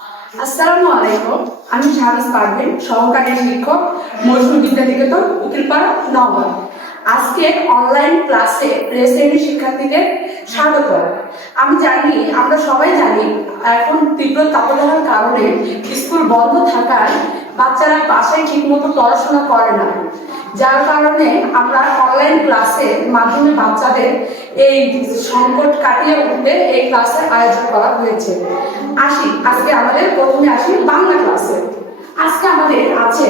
আসসালামু আলাইকুম। আমি শাহনাজ পারভীন, সহকারী শিক্ষক, মজনু বিদ্যানিকেতন, উকিলপাড়া, নওগাঁ। আজকে অনলাইন ক্লাসে প্রেসেন্ট শিক্ষার্থীদের স্বাগত। আমি জানি, আমরা সবাই জানি, এখন তীব্র তাপদাহের কারণে স্কুল বন্ধ থাকায় বাচ্চারা বাসায় ঠিকমতো পড়াশোনা করে না, যার কারণে আমরা অনলাইন ক্লাসের মাধ্যমে বাচ্চাদের এই সংকট কাটিয়ে উঠতে এই ক্লাসের আয়োজন করা হয়েছে। আজকে আমাদের প্রথমে আসি বাংলা ক্লাসে। আজকে আমাদের আছে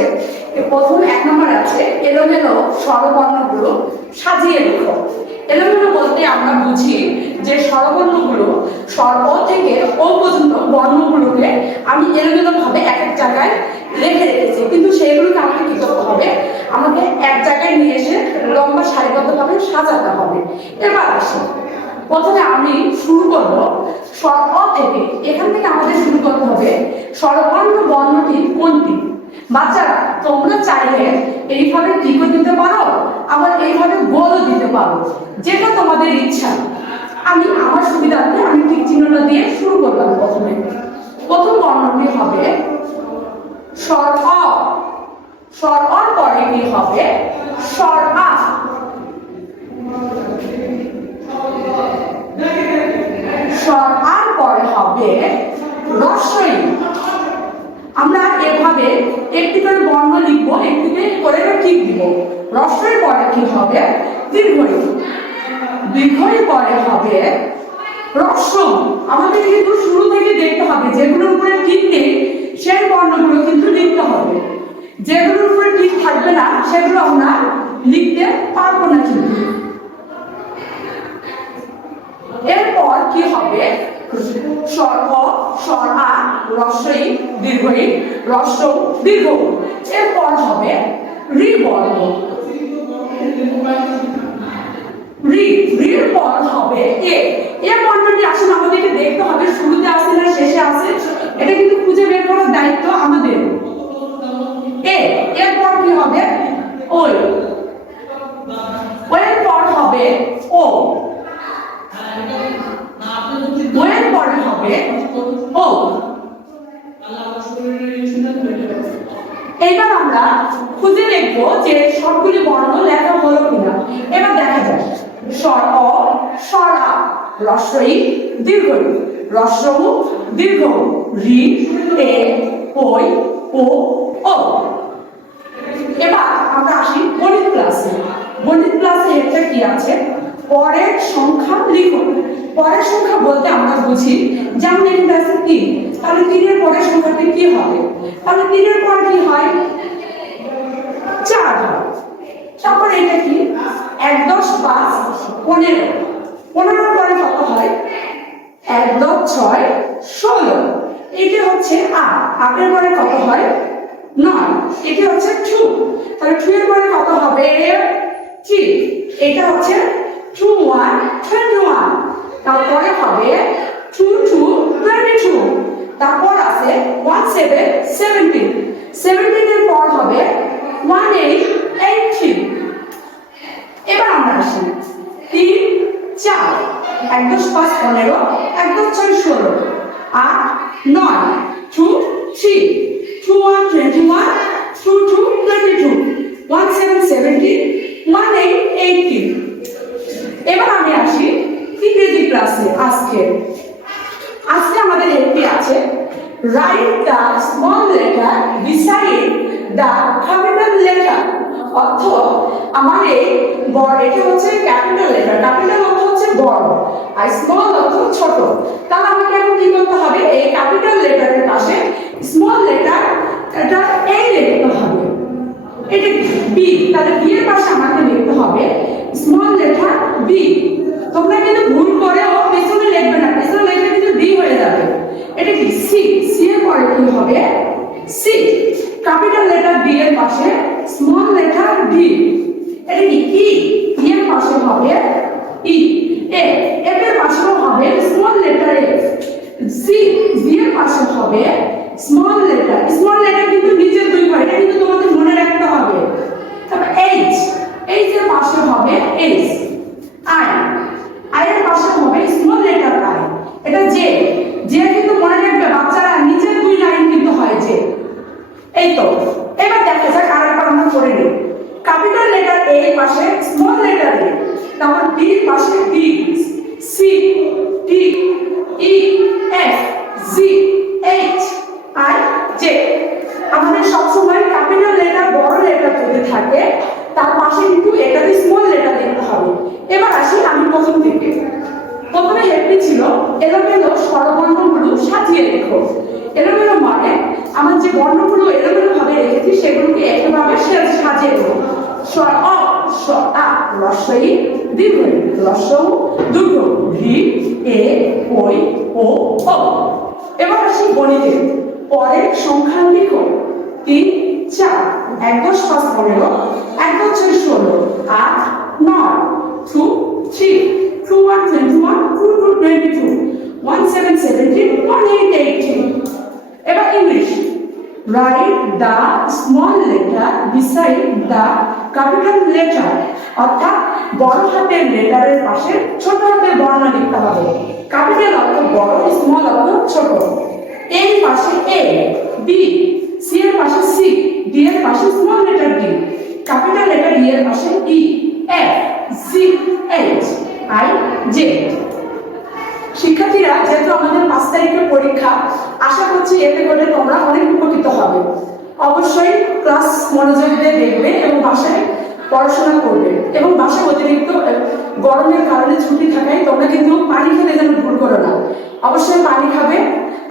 প্রথম 1 নম্বর আছে এলোমেলো স্বরবর্ণগুলো সাজিয়ে লেখো। এলোমেলো বলতে আমরা বুঝি যে স্বরবর্ণগুলো স্বর অ থেকে ও পর্যন্ত বর্ণগুলোকে আমি এলোমেলো ভাবে এক এক জায়গায় রেখে রেখেছি, কিন্তু সেগুলোকে আমাকে কি করতে হবে, আমাকে এক জায়গায় নিয়ে এসে লম্বা সারিবদ্ধভাবে সাজাতে হবে। এবার আসি, প্রথমে আমি শুরু করব স্বর অ থেকে। এখান থেকে আমাদের শুরু করতে হবে স্বরবর্ণ বর্ণটি কোনটি। বাচ্চারা, তোমরা চাইলে এইভাবে টিকও দিতে পারো, আবার এইভাবে গোলও দিতে পারো, যেটা তোমাদের ইচ্ছা। আমি আমার সুবিধার্থে আমি টিক চিহ্নটা দিয়ে শুরু করলাম। প্রথম বর্ণটি হবে স্বর অ। স্বর অর পরে কি হবে স্বর আ। স্বর আর পরে হবে রস্বই। আমরা এভাবে একটি করে বর্ণ লিখবো, একটি করে ঠিক দিব। রস্বই পরে কি হবে দীর্ঘই। দীর্ঘই পরে হবে রস্য। আমাদের কিন্তু শুরু থেকে দেখতে হবে যেগুলোর উপরে ঠিক নেই সেই বর্ণগুলো কিন্তু লিখতে হবে, যেগুলোর উপরে ঠিক থাকবে না সেগুলো আমরা লিখতে পারবো না। কিন্তু এরপর কি হবে স্বর অ, স্বর আ, রস্বই, দীর্ঘই, রস্য, দীর্ঘ। এরপর হবে রি বর্ণ। রির পর হবে এ। এ বর্ণটি আসলে আমাদেরকে দেখতে হবে শুরুতে আছে না শেষে আছে, এটা কিন্তু খুঁজে বের করার দায়িত্ব আমাদের। এরপর কি হবে ওই। ওয়ের পর হবে ও। ওয়ের পরে হবে ও। এবার আমরা খুঁজে দেখবো যে সবগুলি বর্ণ লেখা হলো কিনা। এবার দেখা যায় স্বর অ, স্বর আ, রস্বই, দীর্ঘই, রস্য, দীর্ঘ, রি, এ, ওই, ও, ও। এবার আমরা আসি গণিত ক্লাসে। গণিত ক্লাসে একটা কি আছে পরের সংখ্যা লিখো। পরের সংখ্যা বলতে আমরা বুঝি যেমন এখানে আছে 3, তাহলে 3 এর পরের সংখ্যাটি কি হবে, তাহলে 3 এর পর কি হয় 4 হয়। তারপর এটা কি 1 10 5 15, 15 এর পরে কত হয় 1 10 6 16। এটা হচ্ছে 8, 8 এর পরে কত হয় 9, এটা হচ্ছে 2, তাহলে 2 এর পরে কত হবে 3, এটা হচ্ছে 2 1 21, তারপরে হবে 2 2 22, তারপর আছে 1 7 17, 17 এর পর হবে 1 8 18। এবার আমরা আসি 3 4, 1 10 5 15, 1 10 6 16, 8 9, 2 3, 2 1 21, 2 2 22, 1 7 17, 1 8 18। এবার আমি আসি ইংরেজি ক্লাসে। আজকে আমাদের একটি আছে write the small letter beside the capital letter. অর্থ আমার এই বড়, এটা হচ্ছে ক্যাপিটাল লেটার। ক্যাপিটাল অর্থ হচ্ছে বড় আর স্মল অর্থ ছোট। তাহলে আমাকে এখন কি করতে হবে, এই ক্যাপিটাল লেটারের পাশে স্মল লেটার এটা এই লিখতে হবে। এটা বি, তাহলে বি এর পাশে আমাকে লিখতে হবে স্মল লেটার বি। তোমরা কিন্তু ভুল করে ও পেছনে লিখবে না, পেছনে লিখলে কিন্তু ডি হয়ে যাবে। এটা কি সি, সি এর পরে কি হবে সি। ক্যাপিটাল লেটার বি এর পাশে স্মল লেটার ডি। এটা কি ই, ই এর পাশে হবে ই। এ, এফ এর পাশে হবে স্মল লেটার এফ। সি, জি এর পাশে হবে স্মল লেটার। স্মল লেটার কিন্তু নিচে দুই হয়, এটা কিন্তু তোমাদের মনে রাখতে হবে। তারপর এইচ, এইচ এর পাশে হবে এইচ। আই, আই এর পাশে হবে স্মল লেটার আই। এটা জে, জে কিন্তু মনে রাখবে বাচ্চারা নিচে এলোমেলো মানে আমার যে বর্ণগুলো এলোমেলো ভাবে রেখেছি সেগুলোকে একইভাবে সাজিয়ে দেবো। স অ স আ রস্বই দীর্ঘ রস্বউ দীর্ঘ রি এ ওই ও ও। এবার আসি গণিতে। পরের সংখ্যা লিখো। 3 4 1 10 5 15 1 10 6 16 8 9 2 3 2 1 21 2 2 22 1 7 17 1 8 18। এবার English. Write the small letter beside the capital letter, অর্থাৎ বড় হাতের লেটারের পাশে ছোট হাতের বর্ণ লিখতে হবে। ক্যাপিটাল অর্থ বড়, স্মল অর্থ ছোট। এর পাশে এ, বি, সি এর পাশে সি, ডি এর পাশে small letter D, capital letter E এর পাশে E, F, G, H, I, J. শিক্ষার্থীরা, যেহেতু আমাদের 5 তারিখে পরীক্ষা, আশা করছি এতে করে তোমরা অনেক উপকৃত হবে। অবশ্যই ক্লাস মনোযোগ দিয়ে দেখবে এবং বাসায় পড়াশোনা করবে। এবং বাসায় অতিরিক্ত গরমের কারণে ছুটি থাকায় তোমরা কিন্তু পানি খেতে যেন ভুল করো না। অবশ্যই পানি খাবে।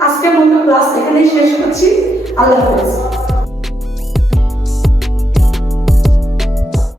আজকের মতো ক্লাস এখানেই শেষ করছি। আল্লাহ হাফেজ।